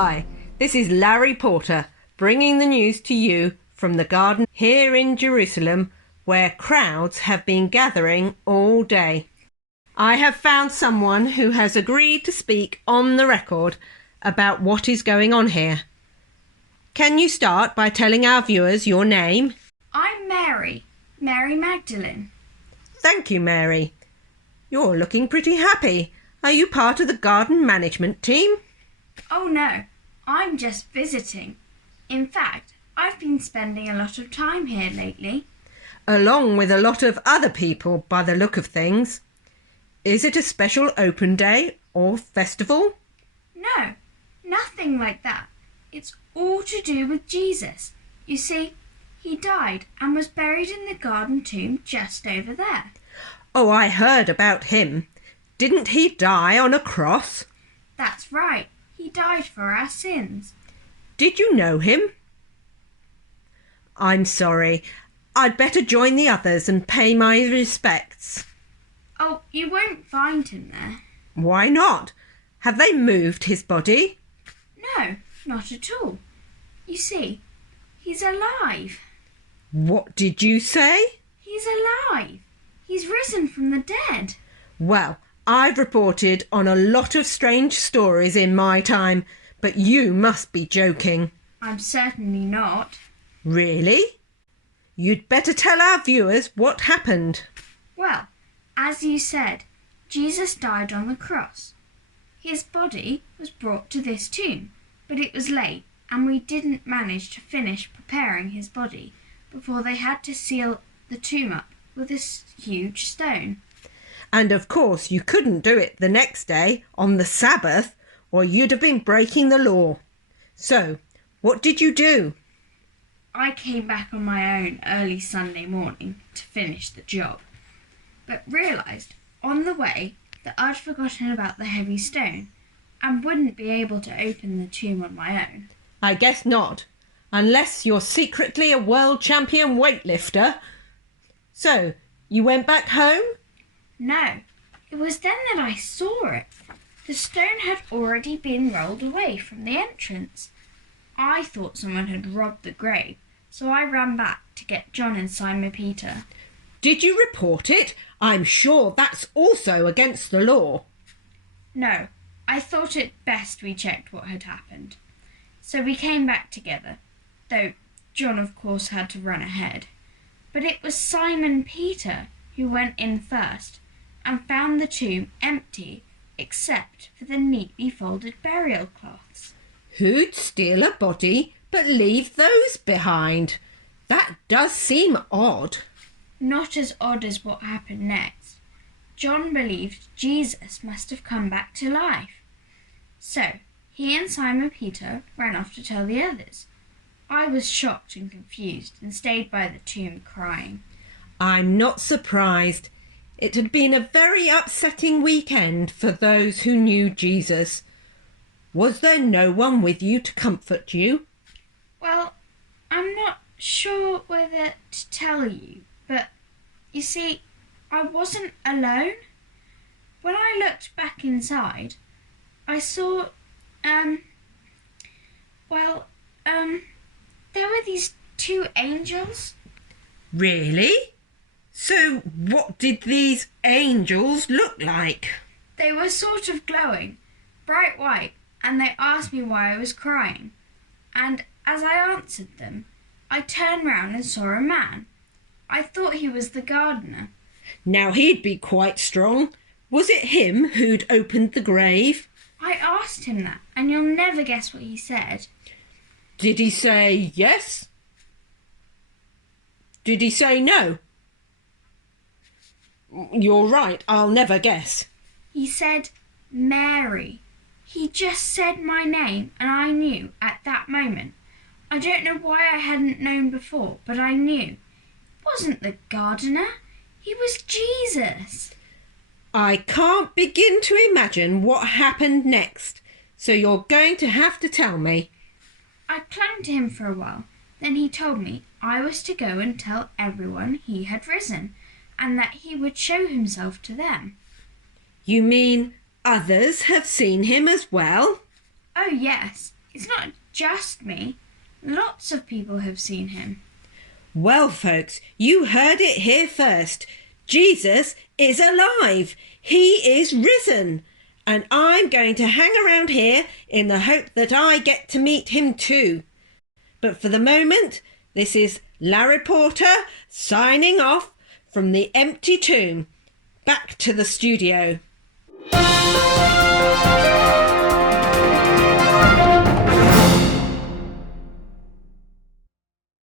Hi, this is Larry Porter bringing the news to you from the garden here in Jerusalem, where crowds have been gathering all day. I have found someone who has agreed to speak on the record about what is going on here. Can you start by telling our viewers your name? I'm Mary Magdalene. Thank you, Mary. You're looking pretty happy. Are you part of the garden management team? Oh no, I'm just visiting. In fact, I've been spending a lot of time here lately. Along with a lot of other people, by the look of things. Is it a special open day or festival? No, nothing like that. It's all to do with Jesus. You see, he died and was buried in the garden tomb just over there. Oh, I heard about him. Didn't he die on a cross? That's right. He died for our sins. Did you know him? I'm sorry. I'd better join the others and pay my respects. Oh, you won't find him there. Why not? Have they moved his body? No, not at all. You see, he's alive. What did you say? He's alive. He's risen from the dead. Well, I've reported on a lot of strange stories in my time, but you must be joking. I'm certainly not. Really? You'd better tell our viewers what happened. Well, as you said, Jesus died on the cross. His body was brought to this tomb, but it was late and we didn't manage to finish preparing his body before they had to seal the tomb up with this huge stone. And of course you couldn't do it the next day on the Sabbath, or you'd have been breaking the law. So, what did you do? I came back on my own early Sunday morning to finish the job, but realised on the way that I'd forgotten about the heavy stone and wouldn't be able to open the tomb on my own. I guess not, unless you're secretly a world champion weightlifter. So, you went back home? No, it was then that I saw it. The stone had already been rolled away from the entrance. I thought someone had robbed the grave, so I ran back to get John and Simon Peter. Did you report it? I'm sure that's also against the law. No, I thought it best we checked what had happened. So we came back together, though John of course had to run ahead. But it was Simon Peter who went in first and found the tomb empty except for the neatly folded burial cloths. Who'd steal a body but leave those behind? That does seem odd. Not as odd as what happened next. John believed Jesus must have come back to life. So he and Simon Peter ran off to tell the others. I was shocked and confused and stayed by the tomb crying. I'm not surprised. It had been a very upsetting weekend for those who knew Jesus. Was there no one with you to comfort you? Well, I'm not sure whether to tell you, but you see, I wasn't alone. When I looked back inside, I saw, there were these two angels. Really? So what did these angels look like? They were sort of glowing, bright white, and they asked me why I was crying. And as I answered them, I turned round and saw a man. I thought he was the gardener. Now he'd be quite strong. Was it him who'd opened the grave? I asked him that, and you'll never guess what he said. Did he say yes? Did he say no? You're right, I'll never guess. He said, Mary. He just said my name, and I knew at that moment. I don't know why I hadn't known before, but I knew. It wasn't the gardener. He was Jesus. I can't begin to imagine what happened next, so you're going to have to tell me. I clung to him for a while. Then he told me I was to go and tell everyone he had risen, and that he would show himself to them. You mean others have seen him as well? Oh yes, It's not just me. Lots of people have seen him. Well, folks, you heard it here first. Jesus is alive. He is risen. And I'm going to hang around here in the hope that I get to meet him too. But for the moment, this is Larry Porter signing off from the empty tomb. Back to the studio.